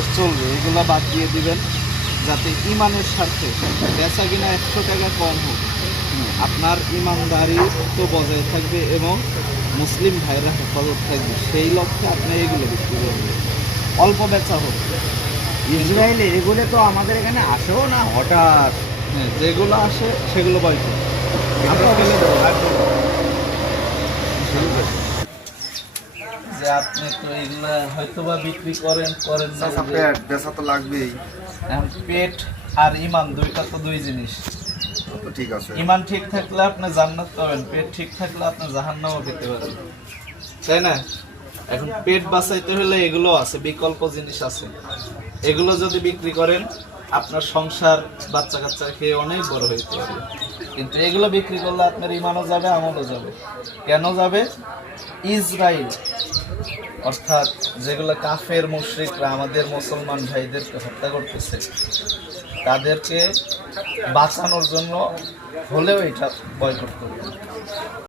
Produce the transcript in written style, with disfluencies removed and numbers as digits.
আপনাদের চলবে, এগুলো বাদ দিয়ে দিবেন যাতে ইমানের স্বার্থে বেচা কিনা 100 টাকা কম হোক, আপনার ইমানদারি তো বজায় থাকবে এবং মুসলিম ভাইরা হেফাজত থাকবে, সেই লক্ষ্যে আপনি এগুলো বিক্রি করবেন। অল্প বেচা হোক। ইসরায়েলে এগুলো তো আমাদের এখানে আসেও না হঠাৎ। হ্যাঁ, যেগুলো আসে সেগুলো বয়কট আমরা ফেলে দেবো। যে আপনি তো এগুলা হয়তো বা বিক্রি করেন না, পেট বেচা তো লাগবেই। এখন পেট আর ইমান দুইটা তো দুই জিনিস। তো ঠিক আছে, ইমান ঠিক থাকলে আপনি জান্নাত পাবেন, পেট ঠিক থাকলে আপনি জাহান্নামও পেতে পারেন, তাই না? এখন পেট বাঁচাইতে হলে এগুলো আছে, বিকল্প জিনিস আছে, এগুলো যদি বিক্রি করেন আপনার সংসার বাচ্চা কাচ্চা খেয়ে অনেক বড় হইতে পারবে। কিন্তু এগুলো বিক্রি করলে আপনার ইমানও যাবে, আমলও যাবে। কেন যাবে? ইসরায়েল অর্থাৎ যেগুলো কাফের মুশরিকরা আমাদের মুসলমান ভাইদেরকে হত্যা করতেছে, তাদেরকে বাঁচানোর জন্য হলেও এটা বয়কট করবে।